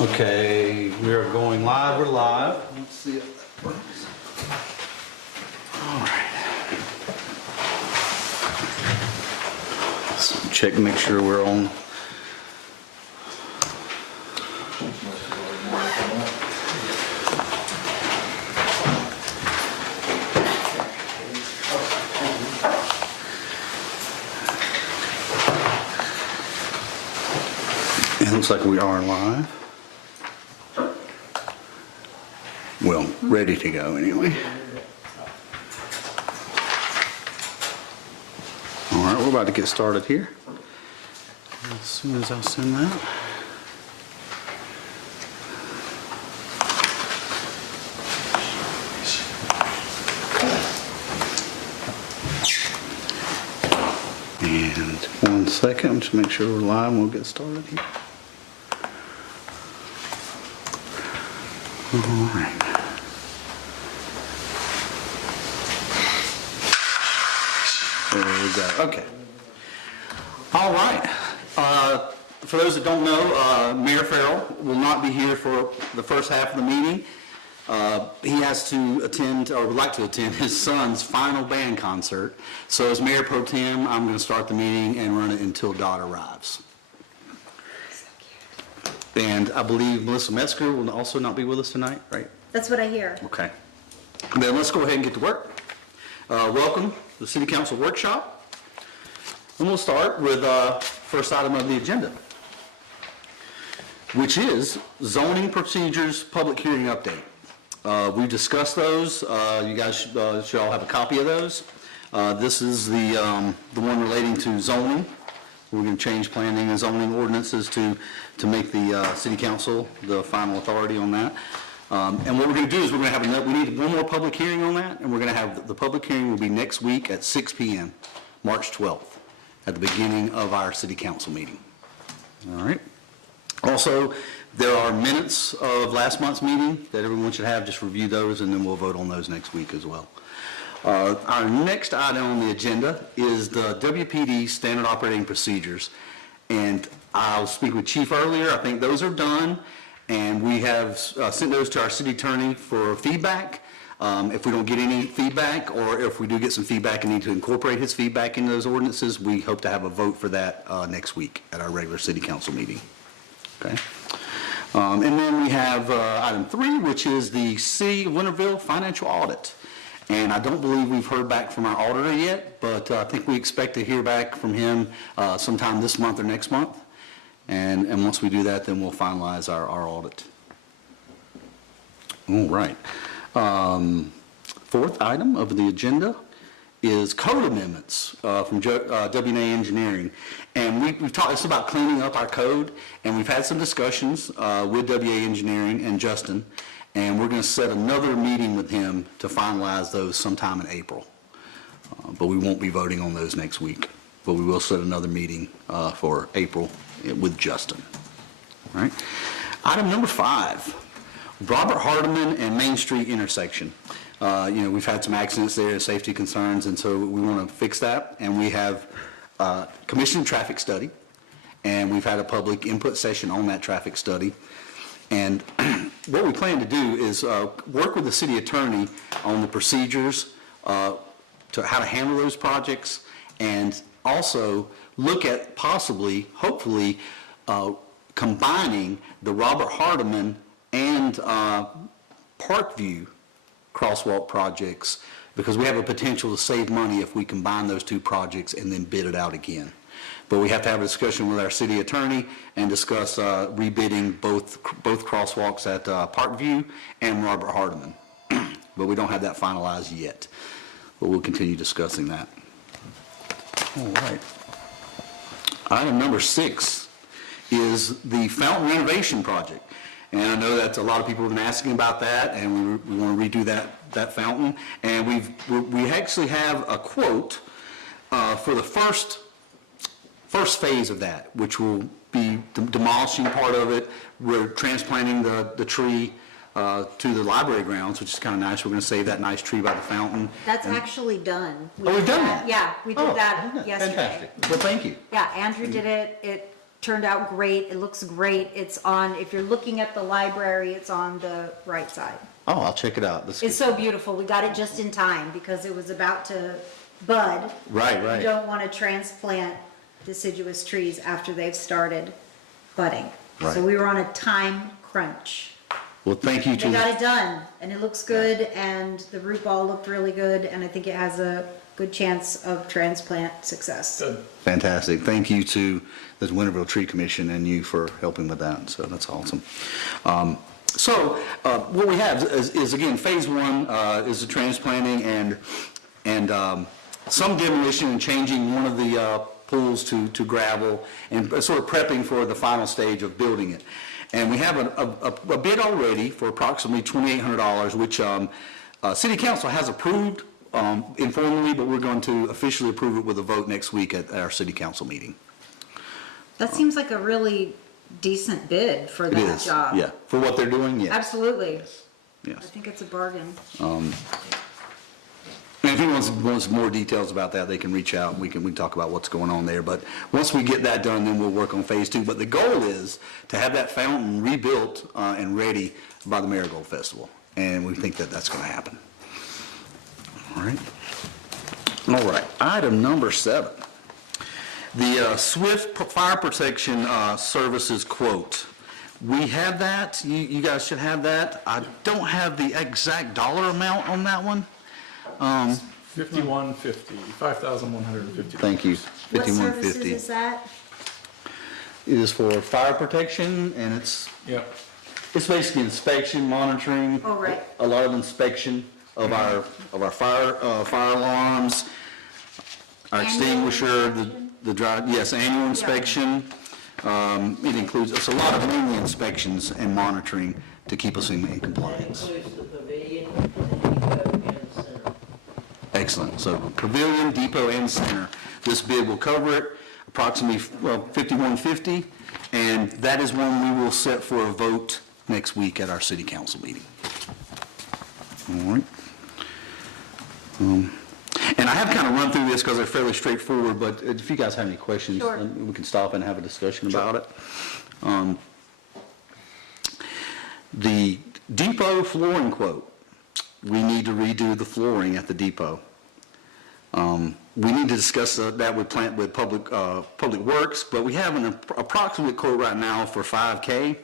Okay, we are going live. We're live. Let's see if that works. All right. So check to make sure we're on. It looks like we are live. Well, ready to go anyway. All right, we're about to get started here. As soon as I send that. And 1 second, just make sure we're live and we'll get started here. All right. There we go. Okay. All right. For those that don't know, Mayor Farrell will not be here for the first half of the meeting. He has to attend, or would like to attend, his son's final band concert. So as Mayor Pro Tem, I'm going to start the meeting and run it until Dot arrives. And I believe Melissa Metzger will also not be with us tonight, right? That's what I hear. Okay. Then let's go ahead and get to work. Welcome to the City Council Workshop. And we'll start with first item of the agenda, which is zoning procedures public hearing update. We've discussed those. You guys should all have a copy of those. This is the one relating to zoning. We're going to change planning and zoning ordinances to make the city council the final authority on that. And what we're going to do is we need one more public hearing on that, and we're going to have, the public hearing will be next week at 6 p.m., March 12th, at the beginning of our city council meeting. All right. Also, there are minutes of last month's meeting that everyone should have. Just review those, and then we'll vote on those next week as well. Our next item on the agenda is the WPD standard operating procedures. And I'll speak with Chief earlier. I think those are done. And we have sent those to our city attorney for feedback. If we don't get any feedback, or if we do get some feedback and need to incorporate his feedback into those ordinances, we hope to have a vote for that next week at our regular city council meeting. Okay. And then we have item 3, which is the City of Winterville financial audit. And I don't believe we've heard back from our auditor yet, but I think we expect to hear back from him sometime this month or next month. And once we do that, then we'll finalize our audit. All right. Fourth item of the agenda is code amendments from W&A Engineering. And we've talked this about cleaning up our code, and we've had some discussions with W&A Engineering and Justin. And we're going to set another meeting with him to finalize those sometime in April. But we won't be voting on those next week. But we will set another meeting for April with Justin. All right. Item number 5, Robert Hardiman and Main Street intersection. We've had some accidents there, safety concerns, and so we want to fix that. And we have commissioned traffic study, and we've had a public input session on that traffic study. And what we plan to do is work with the city attorney on the procedures to how to handle those projects, and also look at possibly, hopefully, combining the Robert Hardiman and Parkview crosswalk projects, because we have a potential to save money if we combine those two projects and then bid it out again. But we have to have a discussion with our city attorney and discuss rebidding both crosswalks at Parkview and Robert Hardiman. But we don't have that finalized yet. But we'll continue discussing that. All right. Item number 6 is the fountain renovation project. And I know that a lot of people have been asking about that, and we want to redo that fountain. And we actually have a quote for the first phase of that, which will be demolishing part of it. We're transplanting the tree to the library grounds, which is kind of nice. We're going to save that nice tree by the fountain. That's actually done. We've done that? Yeah, we did that yesterday. Fantastic. Well, thank you. Yeah, Andrew did it. turned out great. It looks great. It's on, if you're looking at the library, it's on the right side. Oh, I'll check it out. It's so beautiful. We got it just in time because it was about to bud. Right, You right. don't want to transplant deciduous trees after they've started budding. Right. So we were on a time crunch. Well, thank you They got to, it done, and it looks good, and the root ball looked really good, and I think it has a good chance of transplant success. Good. fantastic. Thank you to the Winterville Tree Commission and you for helping with that. So that's awesome. What we have is again, phase one is the transplanting and some demolition and changing one of the pools to gravel and sort of prepping for the final stage of building it. And we have a bid already for approximately $2,800, which City Council has approved informally, but we're going to officially approve it with a vote next week at our City Council meeting. That seems like a really decent bid for It that is, job. yeah. For what they're doing, yes. Absolutely. I Yes. think it's a bargain. And if anyone wants more details about that, they can reach out and we can talk about what's going on there. But once we get that done, then we'll work on phase two. But the goal is to have that fountain rebuilt and ready by the Marigold Festival. And we think that that's going to happen. All right. All right. Item number 7. The Swift Fire Protection Services quote. We have that. You guys should have that. I don't have the exact dollar amount on that one. 5150, $5,150. Thank you. What services 5150. is that? It is for fire protection, and it's Yep. basically inspection, monitoring. Oh, right. A lot of inspection of our fire alarms, our Annual extinguisher, the drive, yes, annual inspection. It includes, it's a lot of mainly inspections and monitoring to keep us in compliance. Includes the pavilion, the depot, and the center. Excellent. So pavilion, depot, and center. This bid will cover it, approximately, 5150, and that is one we will set for a vote next week at our city council meeting. All right. And I have kind of run through this because they're fairly straightforward, but if you guys have any questions, Sure. we can stop and have a discussion about it. The depot flooring quote. We need to redo the flooring at the depot. We need to discuss that with Public Works, but we have an approximate quote right now for $5K,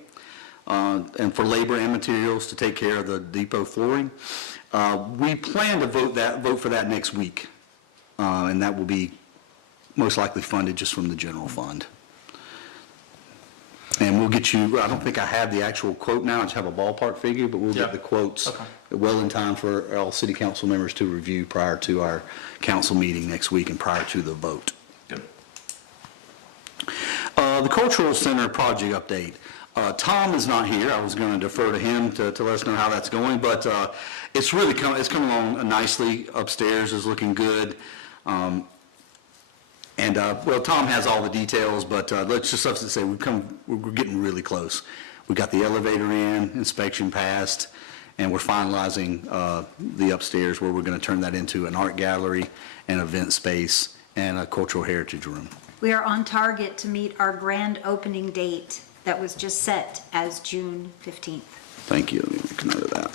and for labor and materials to take care of the depot flooring. We plan to vote for that next week, and that will be most likely funded just from the general fund. And we'll get you, I don't think I have the actual quote now, I just have a ballpark figure, but we'll get Yeah. the quotes Okay. well in time for all city council members to review prior to our council meeting next week and prior to the vote. Good. The Cultural Center project update. Tom is not here. I was going to defer to him to let us know how that's going, but it's really it's coming along nicely. Upstairs is looking good. Well, Tom has all the details, but let's just have to say we're getting really close. We got the elevator in, inspection passed, and we're finalizing the upstairs where we're going to turn that into an art gallery, an event space, and a cultural heritage room. We are on target to meet our grand opening date that was just set as June 15th. Thank you. Let me make a note of that.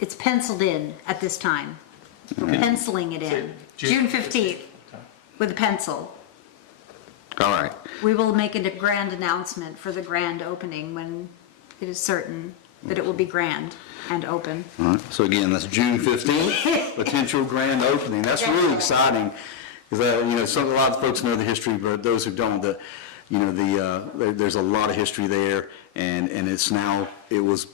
It's penciled in at this time. We're penciling it in. June 15th with a pencil. All right. We will make a grand announcement for the grand opening when it is certain that it will be grand and open. All right, so again, that's June 15th, potential grand opening. That's really exciting, because, a lot of folks know the history, but those who don't, there's a lot of history there, and it was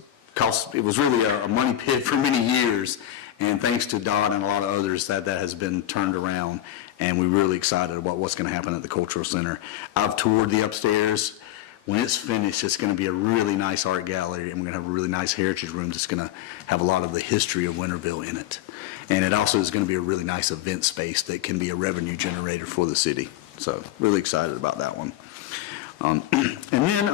really a money pit for many years, and thanks to Don and a lot of others, that has been turned around, and we're really excited about what's going to happen at the Cultural Center. I've toured the upstairs. When it's finished, it's going to be a really nice art gallery, and we're going to have a really nice heritage room that's going to have a lot of the history of Winterville in it. And it also is going to be a really nice event space that can be a revenue generator for the city. So really excited about that one. And then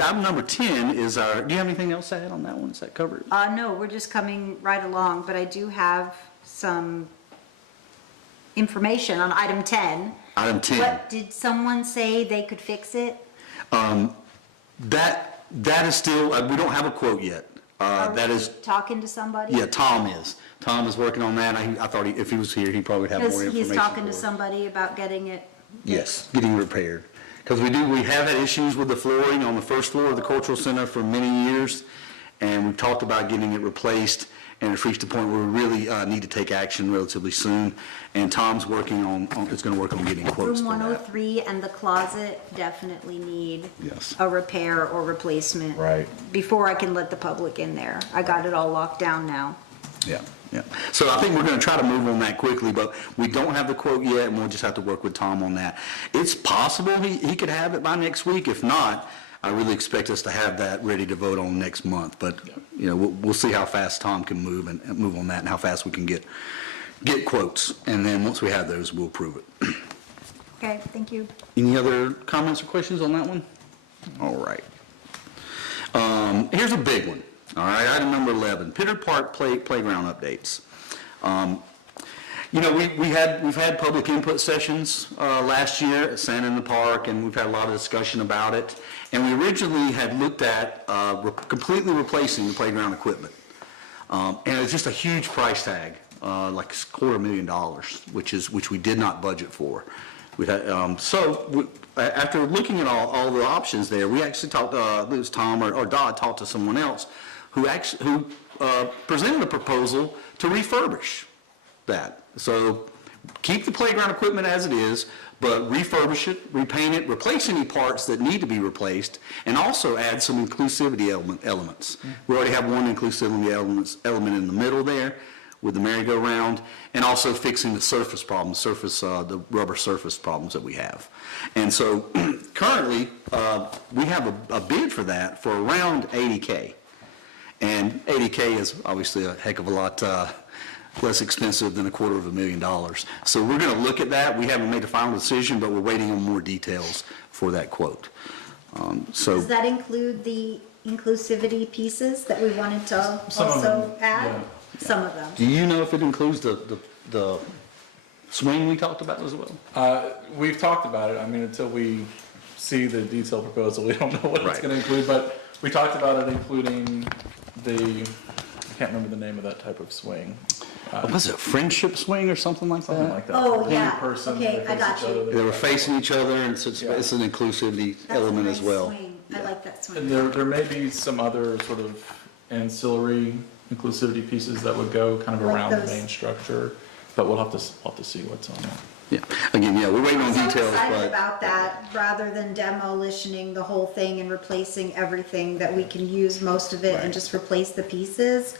item number 10 is do you have anything else to add on that one? Is that covered? No, we're just coming right along, but I do have some information on item 10. Item 10. What, did someone say they could fix it? That is still, we don't have a quote yet. Are That we is, talking to somebody? yeah, Tom is. Tom is working on that. I thought if he was here, he probably would have more Because information. he's talking to for us. somebody about getting it. Yes, getting repaired. Because we have had issues with the flooring on the first floor of the cultural center for many years, and we've talked about getting it replaced, and it's reached a point where we really need to take action relatively soon, and Tom's working is going to work on getting quotes Room for that. 103 and the closet definitely need Yes. a repair or replacement. Right. Before I can let the public in there. I got it all locked down now. Yeah, yeah. So I think we're going to try to move on that quickly, but we don't have the quote yet, and we'll just have to work with Tom on that. It's possible he could have it by next week. If not, I really expect us to have that ready to vote on next month. But, we'll see how fast Tom can move and move on that and how fast we can get quotes. And then once we have those, we'll approve it. Okay, thank you. Any other comments or questions on that one? All right. Here's a big one. All right, item number 11, Pitter Park playground updates. We've had public input sessions last year at Santa in the Park, and we've had a lot of discussion about it. And we originally had looked at completely replacing the playground equipment. And it was just a huge price tag, like $250,000, which we did not budget for. After looking at all the options there, we actually talked, it was Tom or Dodd talked to someone else who presented a proposal to refurbish that. So keep the playground equipment as it is, but refurbish it, repaint it, replace any parts that need to be replaced, and also add some inclusivity elements. We already have one inclusivity element in the middle there with the merry-go-round, and also fixing the surface problems, the rubber surface problems that we have. And so currently, we have a bid for that for around $80K. And $80K is obviously a heck of a lot less expensive than $250,000. So we're going to look at that. We haven't made a final decision, but we're waiting on more details for that quote. Does that include the inclusivity pieces that we wanted to Some of also them, add? yeah. Some of them. Do you know if it includes the swing we talked about as well? We've talked about it. I mean, until we see the detailed proposal, we don't know what Right. it's gonna include, but we talked about it including I can't remember the name of that type of swing. Was it friendship swing or something like Something that? like that. Oh, One yeah. person, Okay, they I face got each you. other, They were facing each other, and so it's an inclusivity That's a element as nice well. swing. I like that swing. And there may be some other sort of ancillary inclusivity pieces that would go kind of Like around the those- main structure, but we'll have to see what's on it. Yeah, again, we're waiting on I'm so details, excited but about that, rather than demolitioning the whole thing and replacing everything, that we can use most of it and Right. just replace the pieces.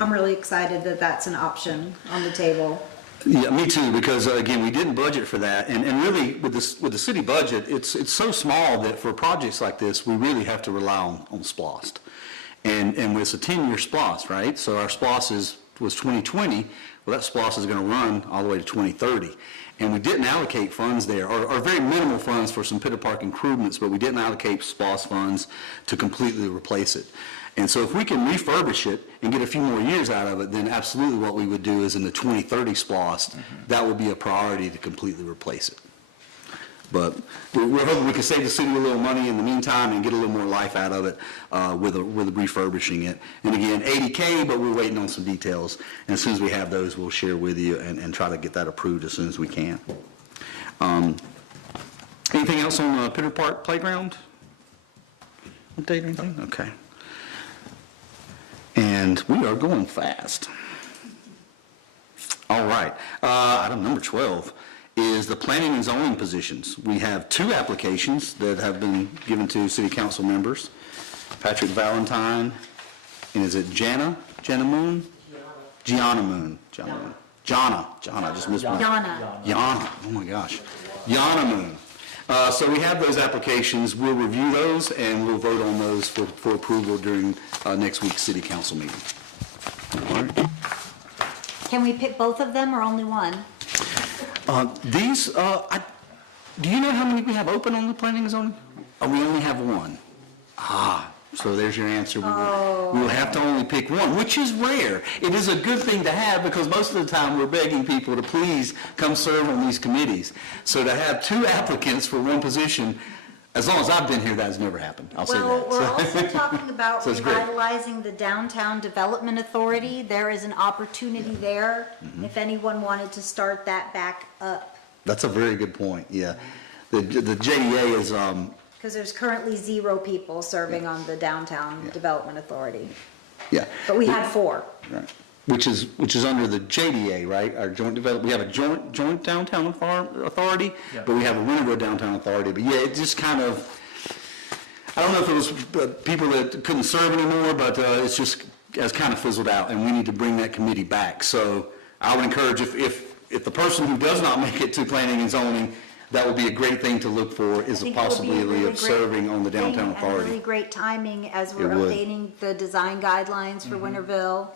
I'm really excited that that's an option on the table. yeah, me too, because again, we didn't budget for that, and really, with the city budget, it's so small that for projects like this, we really have to rely on SPOSS. And it's a 10-year SPOSS, right? So our SPOSS was 2020, well, that SPOSS is gonna run all the way to 2030. And we didn't allocate funds there, or very minimal funds for some Pitter Park improvements, but we didn't allocate SPOSS funds to completely replace it. And so if we can refurbish it and get a few more years out of it, then absolutely what we would do is in the 2030 SPOSS, that would be a priority to completely replace it. But we're hoping we can save the city a little money in the meantime and get a little more life out of it with refurbishing it. And again, $80K, but we're waiting on some details. And as soon as we have those, we'll share with you and try to get that approved as soon as we can. Anything else on Pitter Park Playground? Update or anything? Okay. And we are going fast. All right. Item number 12 is the planning and zoning positions. We have 2 applications that have been given to city council members. Patrick Valentine, and is it Jana Moon? Gianna Moon. Jana, I just missed one. Yana. Yana, oh my gosh. Yana Moon. So we have those applications. We'll review those and we'll vote on those for approval during next week's city council meeting. All right. Can we pick both of them or only one? Do you know how many we have open on the planning and zoning? Oh, we only have one. So there's your answer. We will have to only pick one, which is rare. It is a good thing to have because most of the time we're begging people to please come serve on these committees. So to have 2 applicants for one position, as long as I've been here, that has never happened. I'll say Well, that. we're So- also talking about So it's great. revitalizing the Downtown Development Authority. There is an opportunity there if anyone wanted to start that back up. That's a very good point, yeah. The JDA is, Because there's currently 0 people serving on the Downtown Development Authority. yeah. But we had 4. Right. Which is under the JDA, right? Our joint develop, we have a joint downtown authority, Yeah. but we have a Winterville Downtown Authority. But yeah, it just kind of, I don't know if it was people that couldn't serve anymore, but it's just has kind of fizzled out, and we need to bring that committee back. So I would encourage if the person who does not make it to planning and zoning, that would be a great thing to look for, is a I think it would be a possibility really of serving on the thing downtown And really authority. great timing as we're It would. updating the design guidelines for Winterville.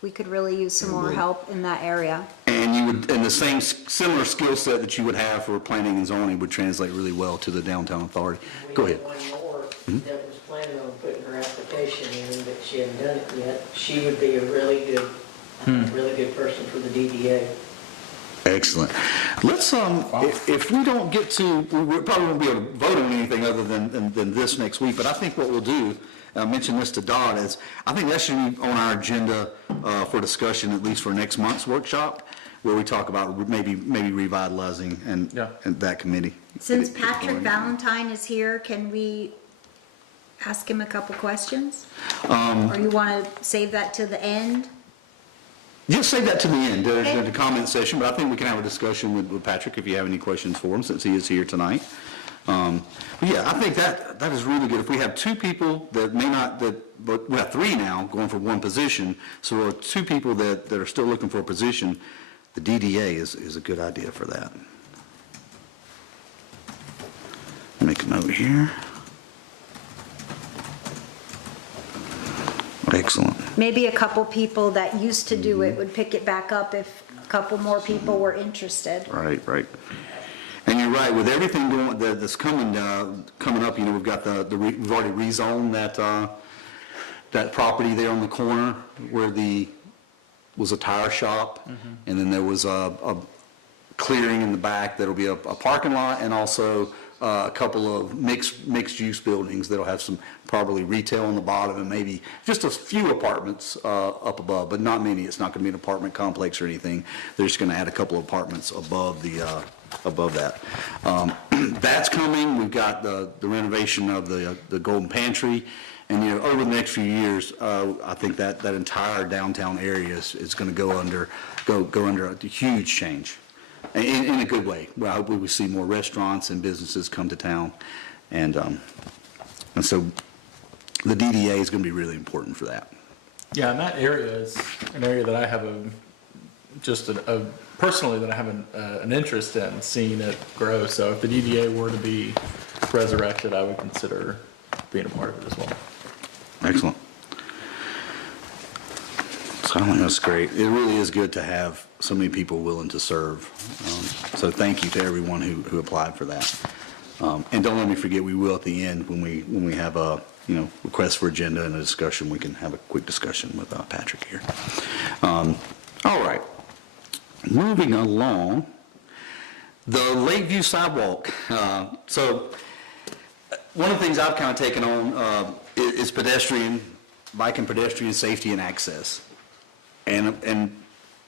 We could really use some more would. help in that area. And you would, and the same similar skill set that you would have for planning and zoning would translate really well to the downtown authority. Go ahead. We had one more that was planning on putting her application in, but she hadn't done it yet. She would be a really good person for the DDA. Excellent. Let's, if we don't get to, we probably won't be able to vote on anything other than this next week, but I think what we'll do, I mentioned this to Dot, is I think that should be on our agenda for discussion, at least for next month's workshop, where we talk about maybe revitalizing and that committee. Since Patrick Valentine is here, can we ask him a couple questions? Or you want to save that to the end? Just save that to the end, Okay. the comment session, but I think we can have a discussion with Patrick if you have any questions for him, since he is here tonight. But yeah, I think that is really good. If we have 2 people that may not, but we have 3 now going for one position, so we'll have 2 people that are still looking for a position, the DDA is a good idea for that. Make a note here. Excellent. Maybe a couple people that used to do it would pick it back up if a couple more people were interested. Right. And you're right, with everything that's coming up, you know, we've got we've already rezoned that property there on the corner where was a tire shop, and then there was a clearing in the back that'll be a parking lot, and also a couple of mixed use buildings that'll have some probably retail on the bottom and maybe just a few apartments up above, but not many. It's not going to be an apartment complex or anything. They're just going to add a couple of apartments above that. That's coming. We've got the renovation of the Golden Pantry, and you know, over the next few years, I think that entire downtown area is going to go under a huge change. In a good way. Well, I hope we see more restaurants and businesses come to town, and so the DDA is going to be really important for that. Yeah, and that area is an area that I have personally that I have an interest in seeing it grow. So if the DDA were to be resurrected, I would consider being a part of it as well. Excellent. So I think that's great. It really is good to have so many people willing to serve. So thank you to everyone who applied for that. And don't let me forget, we will at the end when we have a request for agenda and a discussion. We can have a quick discussion with Patrick here. All right. Moving along, the Lakeview sidewalk. So one of the things I've kind of taken on is bike and pedestrian safety and access. And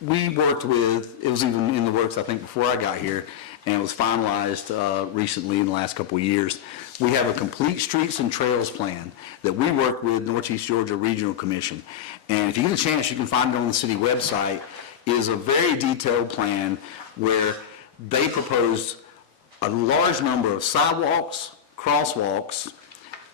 we worked with, it was even in the works, I think, before I got here, and it was finalized recently in the last couple of years. We have a complete streets and trails plan that we work with Northeast Georgia Regional Commission. And if you get a chance, you can find it on the city website. It is a very detailed plan where they proposed a large number of sidewalks, crosswalks,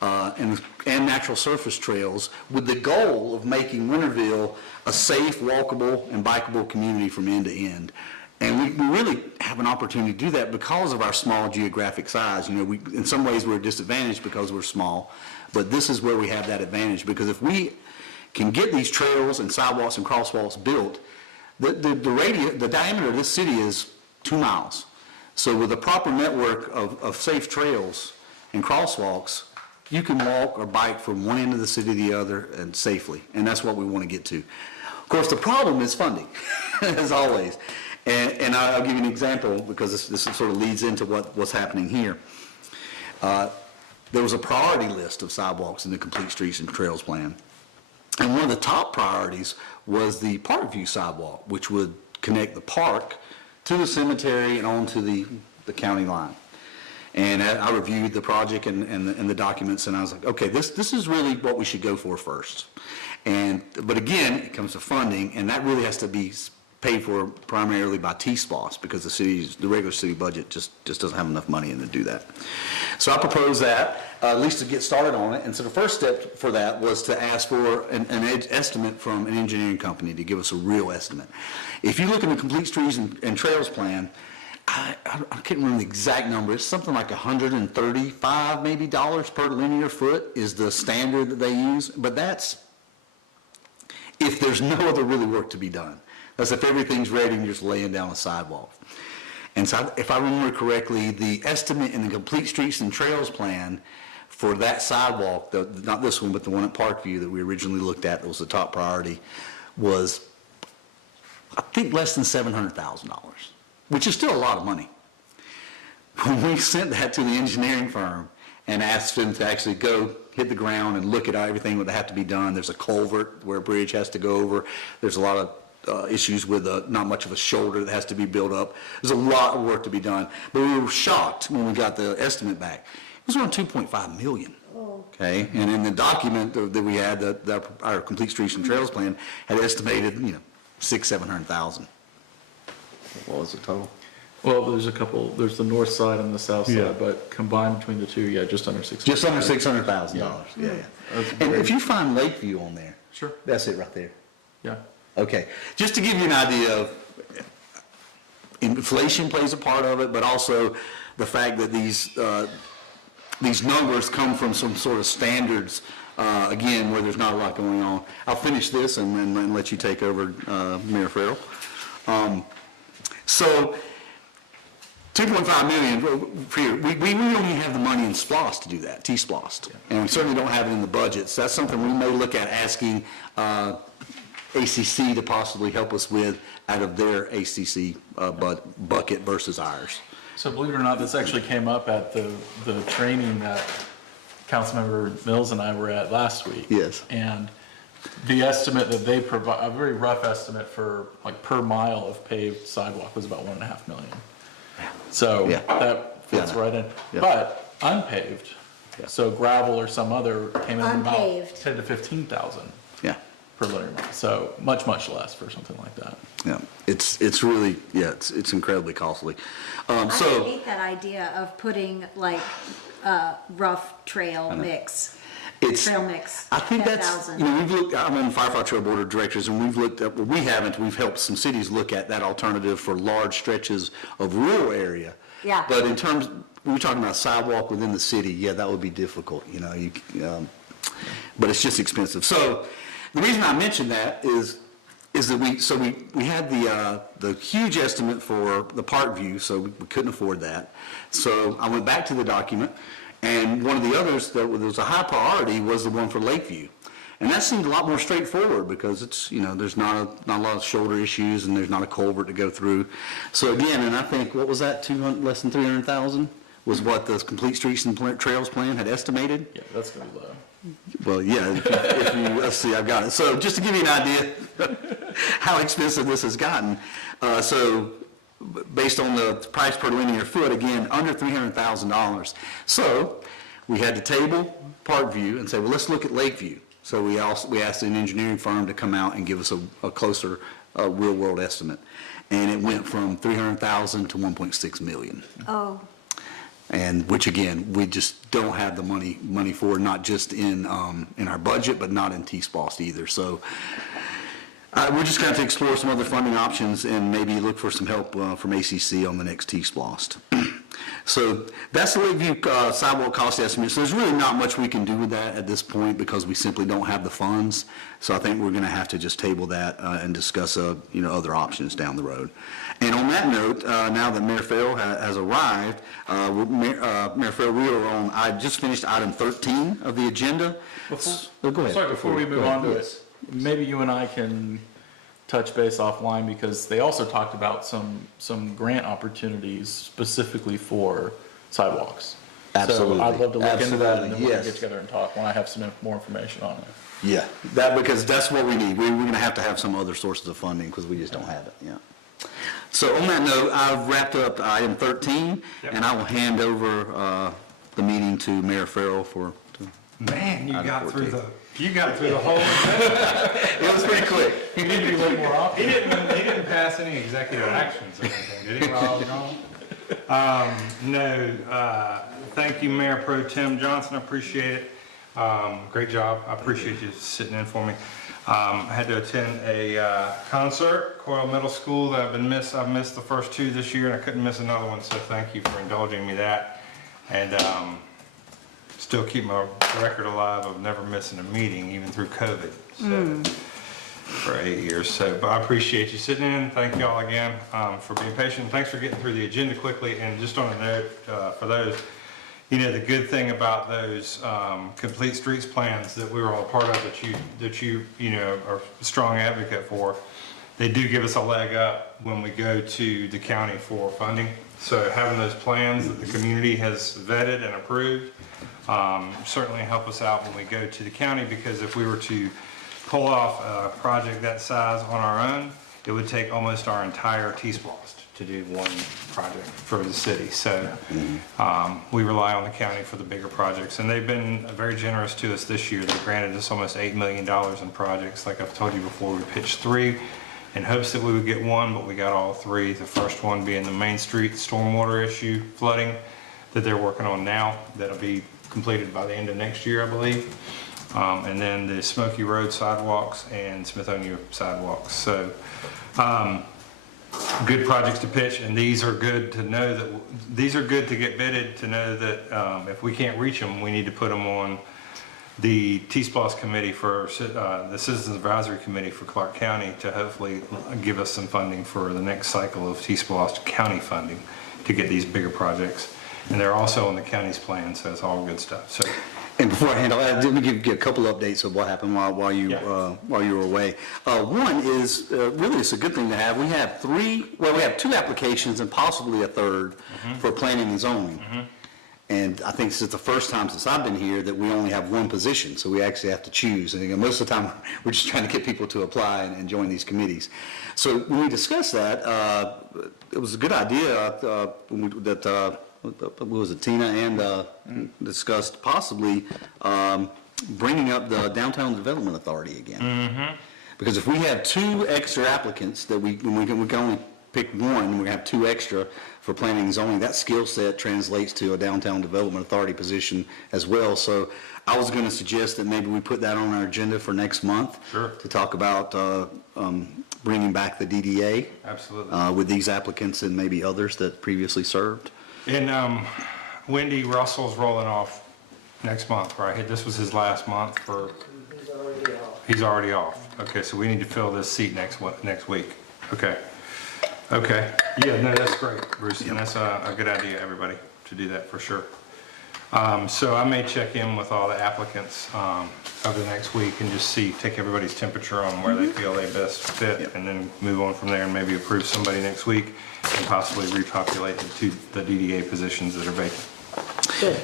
and natural surface trails with the goal of making Winterville a safe, walkable, and bikeable community from end to end. And we really have an opportunity to do that because of our small geographic size. You know, in some ways we're disadvantaged because we're small, but this is where we have that advantage, because if we can get these trails and sidewalks and crosswalks built, the diameter of this city is 2 miles. So with a proper network of safe trails and crosswalks, you can walk or bike from one end of the city to the other and safely, and that's what we want to get to. Of course, the problem is funding, as always. And I'll give you an example, because this sort of leads into what's happening here. There was a priority list of sidewalks in the Complete Streets and Trails Plan. And one of the top priorities was the Parkview sidewalk, which would connect the park to the cemetery and onto the county line. And I reviewed the project and the documents, and I was like, okay, this is really what we should go for first. But again, it comes to funding, and that really has to be paid for primarily by T-SPOS, because the regular city budget just doesn't have enough money in to do that. So I proposed that, at least to get started on it. And so the first step for that was to ask for an estimate from an engineering company to give us a real estimate. If you look at the Complete Streets and Trails Plan, I can't remember the exact number. It's something like $135 maybe per linear foot is the standard that they use. But that's if there's no other really work to be done. That's if everything's ready and you're just laying down a sidewalk. And so if I remember correctly, the estimate in the Complete Streets and Trails Plan for that sidewalk, not this one, but the one at Parkview that we originally looked at, that was the top priority, was I think less than $700,000, which is still a lot of money. When we sent that to the engineering firm and asked them to actually go hit the ground and look at everything that would have to be done, there's a culvert where a bridge has to go over, there's a lot of issues with not much of a shoulder that has to be built up. There's a lot of work to be done. But we were shocked when we got the estimate back. It was around $2.5 million. Okay, and in the document that we had, our Complete Streets and Trails Plan had estimated, $600,000-700,000. What was the total? Well, there's the north side and the south side, Yeah. but combined between the two, yeah, just under 600. Just under $600,000. Yeah. And if you find Lakeview on there, Sure. that's it right there. Yeah. Okay, just to give you an idea of, inflation plays a part of it, but also the fact that these numbers come from some sort of standards, again, where there's not a lot going on. I'll finish this and then let you take over, Mayor Farrell. So, $2.5 million, we don't even have the money in SPOS to do that, T-SPOS. And we certainly don't have it in the budget, so that's something we may look at asking ACC to possibly help us with out of their ACC bucket versus ours. So believe it or not, this actually came up at the training that Councilmember Mills and I were at last week. Yes. And the estimate that they provide, a very rough estimate for like per mile of paved sidewalk was about $1.5 million. So Yeah. that fits Yeah. right in. Yeah. But unpaved, Yeah. so gravel or some other came in about Unpaved. 10 to 15,000 Yeah, per linear mile. So much less for something like that. yeah, it's really, it's incredibly costly. I So, hate that idea of putting like rough trail mix, it's, trail mix, I think that's, 10,000. we've looked, I'm on the Firefighter Trail Board of Directors, and we've looked at, well, we've helped some cities look at that alternative for large stretches of rural area. Yeah. But in terms, we were talking about sidewalk within the city, yeah, that would be difficult, but it's just expensive. So, the reason I mentioned that is that we had the huge estimate for the Parkview, so we couldn't afford that. So I went back to the document, and one of the others that was a high priority was the one for Lakeview. And that seemed a lot more straightforward because it's, there's not a lot of shoulder issues and there's not a culvert to go through. So again, and I think, what was that, less than 300,000 was what the Complete Streets and Trails Plan had estimated? Yeah, that's gonna be low. Well, yeah, if you, let's see, I've got it. So just to give you an idea how expensive this has gotten, so based on the price per linear foot, again, under $300,000. So we had to table Parkview and say, well, let's look at Lakeview. So we asked an engineering firm to come out and give us a closer real-world estimate. And it went from $300,000 to $1.6 million. Oh, And which again, we just don't have the money for, not just in our budget, but not in T-SPOS either. So we're just going to explore some other funding options and maybe look for some help from ACC on the next T-SPOS. So that's the Lakeview sidewalk cost estimate. So there's really not much we can do with that at this point because we simply don't have the funds. So I think we're going to have to just table that and discuss, other options down the road. And on that note, now that Mayor Farrell has arrived, Mayor Farrell, we are on, I just finished item 13 of the agenda. Go ahead. Sorry, before we move Go on to ahead. it, maybe you and I can touch base offline because they also talked about some grant opportunities specifically for sidewalks. Absolutely. So I'd love to look into that and then Absolutely, we can yes. get together and talk when I have some more information on it. Yeah, because that's what we need. We're going to have some other sources of funding because we just don't have it, yeah. So on that note, I've wrapped up item 13, and I will hand over the meeting to Mayor Farrell for. Man, you Item got through 14. the whole agenda. It was pretty quick. You need to be a little more He optimistic. didn't pass any executive actions or anything, did he, while I was gone? No, thank you, Mayor Pro Tem Johnson, I appreciate it. Great job, I appreciate you sitting in for me. I had to attend a concert, Coyle Middle School, that I've missed the first two this year, and I couldn't miss another one, so thank you for indulging me that. And still keep my record alive of never missing a meeting, even through COVID, so, for 8 years. So, but I appreciate you sitting in. Thank y'all again for being patient. Thanks for getting through the agenda quickly. And just on a note, for those, the good thing about those complete streets plans that we were all a part of, that you are a strong advocate for, they do give us a leg up when we go to the county for funding. So having those plans that the community has vetted and approved certainly help us out when we go to the county, because if we were to pull off a project that size on our own, it would take almost our entire T-Splost to do one project for the city. So we rely on the county for the bigger projects, and they've been very generous to us this year. They granted us almost $8 million in projects. Like I've told you before, we pitched 3 in hopes that we would get 1, but we got all 3. The first one being the Main Street stormwater issue flooding that they're working on now. That'll be completed by the end of next year, I believe. And then the Smoky Road sidewalks and Smithonia sidewalks. So good projects to pitch, and these are good to know that these are good to get bidded, to know that if we can't reach them, we need to put them on the T-Splost committee for the Citizens Advisory Committee for Clark County to hopefully give us some funding for the next cycle of T-Splost county funding to get these bigger projects. And they're also on the county's plan, so it's all good stuff. So. And before I handle that, let me give you a couple updates of what happened while you were away. One is, really it's a good thing to have. We have 2 applications and possibly a third for planning and zoning. And I think this is the first time since I've been here that we only have 1 position, so we actually have to choose. And again, most of the time, we're just trying to get people to apply and join these committees. So when we discussed that, it was a good idea what was it, Tina and discussed possibly bringing up the Downtown Development Authority again. Because if we have 2 extra applicants that we can only pick 1, we're going to have 2 extra for planning and zoning. That skill set translates to a Downtown Development Authority position as well. So I was going to suggest that maybe we put that on our agenda for next month. Sure. To talk about bringing back the DDA. Absolutely. With these applicants and maybe others that previously served. And Wendy Russell's rolling off next month, right? This was his last month for. He's already off. He's already off. Okay, so we need to fill this seat next week. Okay. Okay. Yeah, no, that's great, Bruce, and that's a good idea, everybody, to do that for sure. So I may check in with all the applicants over the next week and just take everybody's temperature on where they feel they best fit, and then move on from there and maybe approve somebody next week and possibly repopulate the DDA positions that are vacant.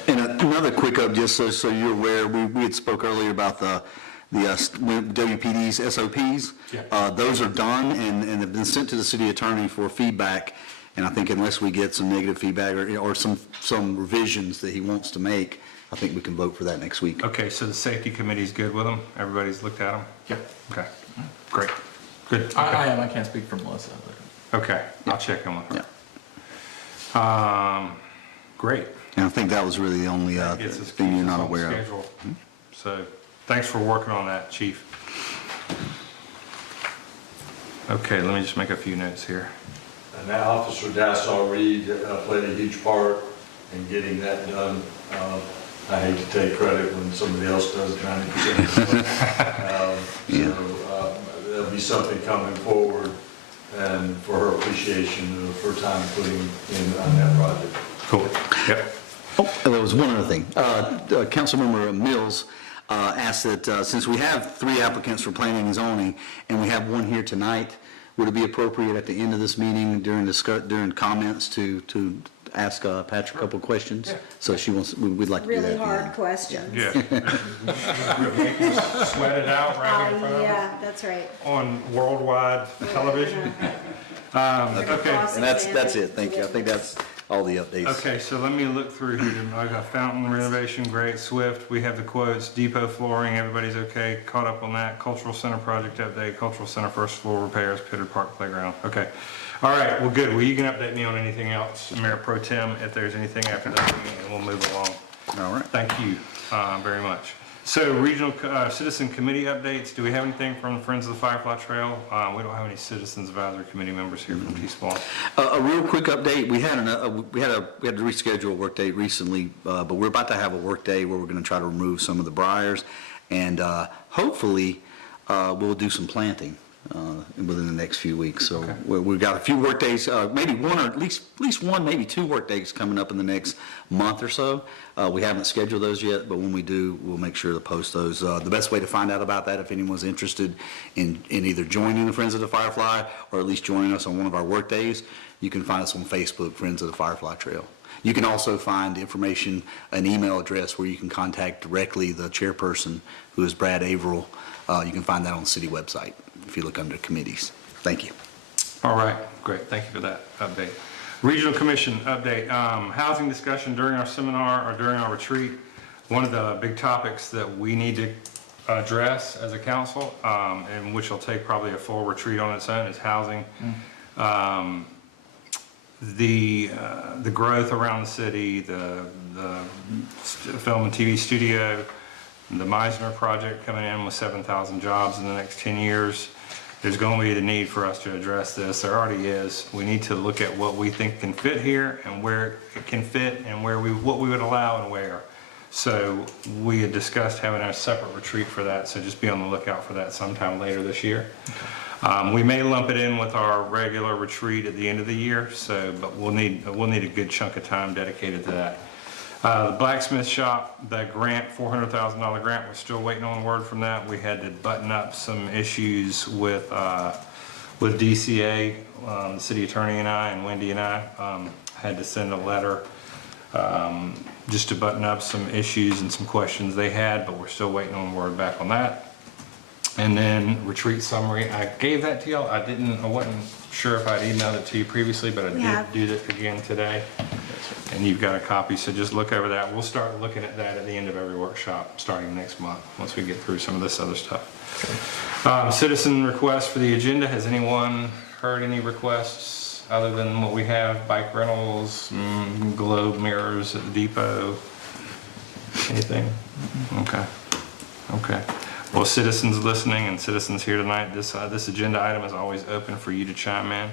And another quick up, just so you're aware, we had spoke earlier about the WPD's SOPs. Yeah. Those are done and have been sent to the city attorney for feedback. And I think unless we get some negative feedback or some revisions that he wants to make, I think we can vote for that next week. Okay, so the safety committee's good with them? Everybody's looked at them? Yep. Okay, great, good. Okay. I am. I can't speak for Melissa. But Okay, I'll check in with her. Yeah. Great. And I think that was really the only Gets us thing you're not on aware of. schedule. So, thanks for working on that, Chief. Okay, let me just make a few notes here. And that Officer Dassar Reed played a huge part in getting that done. I hate to take credit when somebody else does 90%. So there'll be something coming forward, and for her appreciation of her time putting in on that project. Cool. Yep. Oh, and there was one other thing. Councilmember Mills asked that since we have 3 applicants for planning and zoning, and we have one here tonight, would it be appropriate at the end of this meeting during comments to ask Patrick a couple of questions? So we'd like to do that. Really at the hard end. questions. Yeah. Make you sweat it out right in front of us Yeah, that's right. on worldwide television. Okay. And that's it, thank you. I think that's all the updates. Okay, so let me look through here. I got fountain renovation, great. Swift, we have the quotes. Depot flooring, everybody's okay. Caught up on that. Cultural center project update. Cultural center first floor repairs. Pittard Park playground. Okay. All right. Well, good. Well, you can update me on anything else, Mayor Pro Tem, if there's anything after that, and we'll move along. All right. Thank you very much. So regional citizen committee updates. Do we have anything from Friends of the Firefly Trail? We don't have any citizens advisory committee members here from T-Spawn. A real quick update, we had to reschedule a work day recently, but we're about to have a work day where we're going to try to remove some of the briars, and hopefully we'll do some planting within the next few weeks. So we've got a few work days, maybe one or at least one, maybe 2 work days coming up in the next month or so. We haven't scheduled those yet, but when we do, we'll make sure to post those. The best way to find out about that, if anyone's interested in either joining the Friends of the Firefly or at least joining us on one of our work days, you can find us on Facebook, Friends of the Firefly Trail. You can also find information, an email address where you can contact directly the chairperson, who is Brad Averill. You can find that on the city website if you look under committees. Thank you. All right, great, thank you for that update. Regional Commission update, housing discussion during our seminar or during our retreat. One of the big topics that we need to address as a council, and which will take probably a full retreat on its own, is housing. The growth around the city, the film and TV studio, the Meisner project coming in with 7,000 jobs in the next 10 years. There's going to be the need for us to address this. There already is. We need to look at what we think can fit here and where it can fit and what we would allow and where. So we had discussed having a separate retreat for that, so just be on the lookout for that sometime later this year. We may lump it in with our regular retreat at the end of the year, but we'll need a good chunk of time dedicated to that. The blacksmith shop, the grant, $400,000 grant, we're still waiting on word from that. We had to button up some issues with DCA, the city attorney and I, and Wendy and I had to send a letter just to button up some issues and some questions they had, but we're still waiting on word back on that. And then retreat summary, I gave that to y'all. I wasn't sure if I'd emailed it to you previously, but I did do that again today. And you've got a copy, so just look over that. We'll start looking at that at the end of every workshop, starting next month, once we get through some of this other stuff. Okay. Citizen requests for the agenda. Has anyone heard any requests other than what we have? Bike rentals, globe mirrors at the depot, anything? Okay. Okay. Well, citizens listening and citizens here tonight, this agenda item is always open for you to chime in.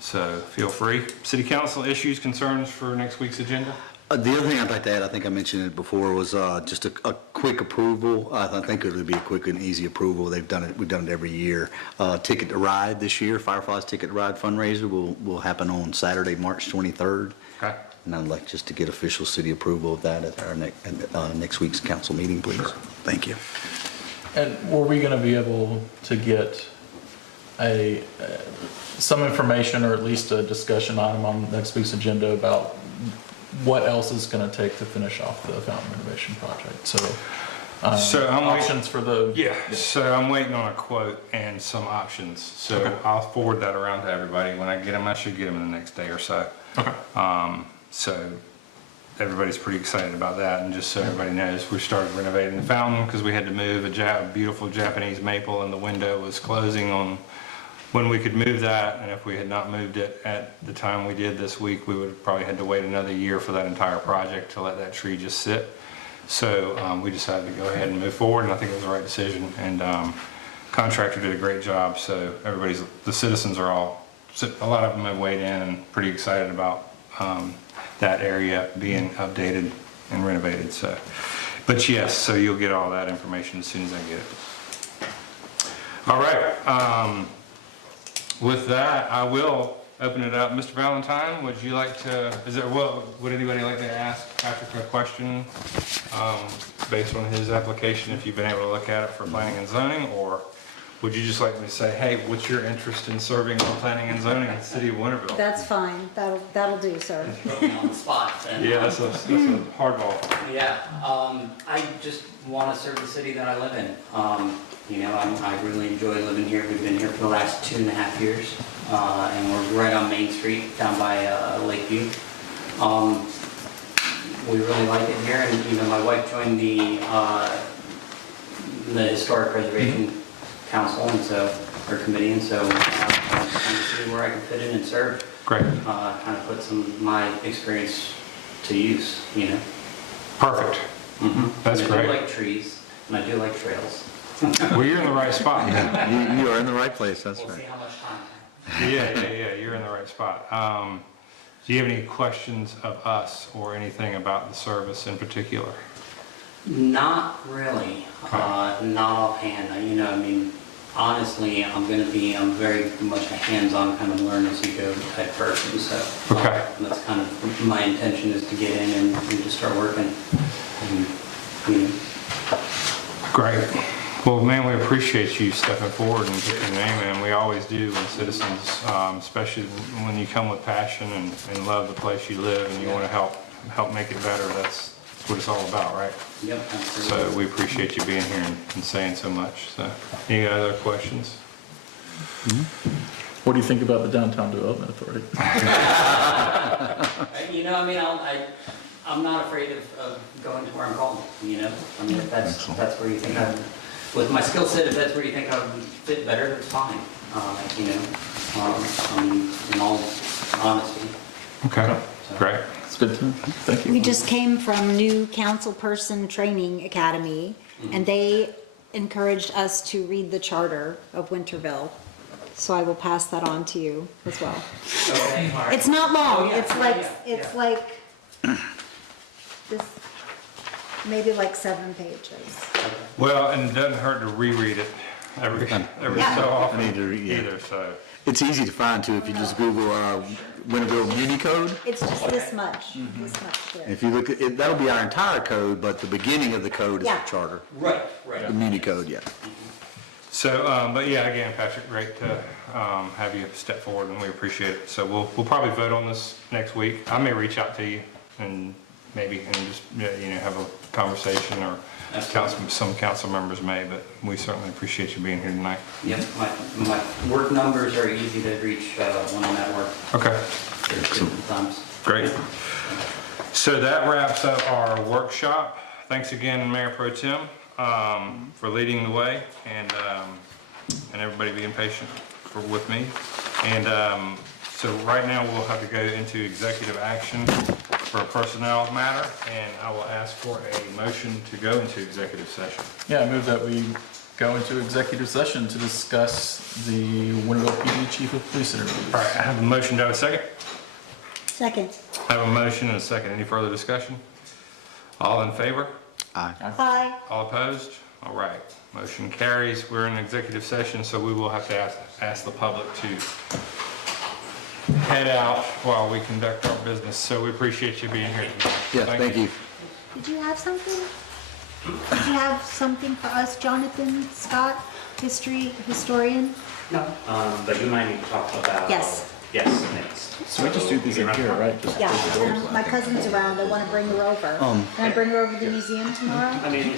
So feel free. City Council issues, concerns for next week's agenda? The other thing I'd like to add, I think I mentioned it before, was just a quick approval. I think it would be a quick and easy approval. We've done it every year. Ticket to Ride this year, Firefly's Ticket to Ride fundraiser will happen on Saturday, March 23rd. Okay. And I'd like just to get official city approval of that at our next week's council meeting, please. Sure. Thank you. And were we going to be able to get some information or at least a discussion item on next week's agenda about what else is going to take to finish off the fountain renovation project? So I'm options for the... Yeah, so I'm waiting on a quote and some options. So okay. I'll forward that around to everybody. When I get them, I should get them in the next day or so. Okay. So everybody's pretty excited about that. And just so everybody knows, we started renovating the fountain because we had to move a beautiful Japanese maple, and the window was closing on when we could move that. And if we had not moved it at the time we did this week, we would have probably had to wait another year for that entire project to let that tree just sit. So we decided to go ahead and move forward, and I think it was the right decision. And contractor did a great job. So the citizens are all so a lot of them have weighed in and pretty excited about that area being updated and renovated, so. But yes, so you'll get all that information as soon as I get it. All right, with that, I will open it up. Mr. Valentine, would you like to, would anybody like to ask Patrick a question based on his application, if you've been able to look at it for planning and zoning, or would you just like me to say, hey, what's your interest in serving on planning and zoning in the city of Winterville? That's fine, that'll do, sir. Put me on the spot. And, Yeah, that's a hardball. yeah. I just want to serve the city that I live in. You know, I really enjoy living here. We've been here for the last 2.5 years, and we're right on Main Street down by Lakeview. We really like it here, and even my wife joined the Historic Preservation Council, and so, or committee, and so I'm trying to see where I can fit in and serve. Great, Kind of put some of my experience to use, you know. perfect. That's I great. do like trees, and I do like trails. Well, you're in the right spot. You are in the right place, that's We'll see right. how much time. Yeah, you're in the right spot. Do you have any questions of us or anything about the service in particular? Not really, not offhand. You know, I mean, honestly, I'm very much a hands-on kind of learn as you go type person, so. Okay. That's kind of, my intention is to get in and just start working. And, you know, Great. Well, man, we appreciate you stepping forward and getting your name in. We always do as citizens, especially when you come with passion and love the place you live and you want to help make it better. That's what it's all about, right? Yep, absolutely. So we appreciate you being here and saying so much. So, any other questions? What do you think about the Downtown Development Authority? You know, I mean, I'm not afraid of going to where I'm called, you know? I mean, if that's where you think with my skill set, if that's where you think I would fit better, that's fine. You know, in all honesty. Okay, great. It's good to know. Thank you. We just came from new councilperson training academy, and they encouraged us to read the charter of Winterville. So I will pass that on to you as well. Okay, all right. It's not long, Oh, yeah, it's yeah, like, yeah, it's yeah. like this, maybe like 7 pages. Well, and it doesn't hurt to reread it every Yeah. so often I need to read, yeah. either, so. It's easy to find too if you just Google Winterville Muni Code. It's just this much here. If you look at it, that'll be our entire code, but the beginning of the code is the Yeah. charter. Right. The Muni Code, yeah. So, but yeah, again, Patrick, great to have you step forward, and we appreciate it. So we'll probably vote on this next week. I may reach out to you and maybe just have a conversation, or some council members may, but we certainly appreciate you being here tonight. Yep, my work numbers are easy to reach when I'm at work. Okay, Sometimes. great. So that wraps up our workshop. Thanks again, Mayor Pro Tem, for leading the way, and everybody being patient with me. And so right now we'll have to go into executive action for a personnel matter, and I will ask for a motion to go into executive session. Yeah, I move that we go into executive session to discuss the Winterville PD Chief of Police interviews. All right, I have a motion. Do I have a second? Second. I have a motion and a second. Any further discussion? All in favor? Hi. All opposed? All right, motion carries. We're in executive session, so we will have to ask the public to head out while we conduct our business. So we appreciate you being here tonight. Yeah, thank you. Did you have something? Did you have something for us, Jonathan Scott, historian? No, but you and I need to talk about. Yes. Yes, thanks. So we just do these in here, right? Just Yeah, close the doors. and my cousin's around, I wanna bring her over. Can I bring her over to the museum tomorrow? I mean,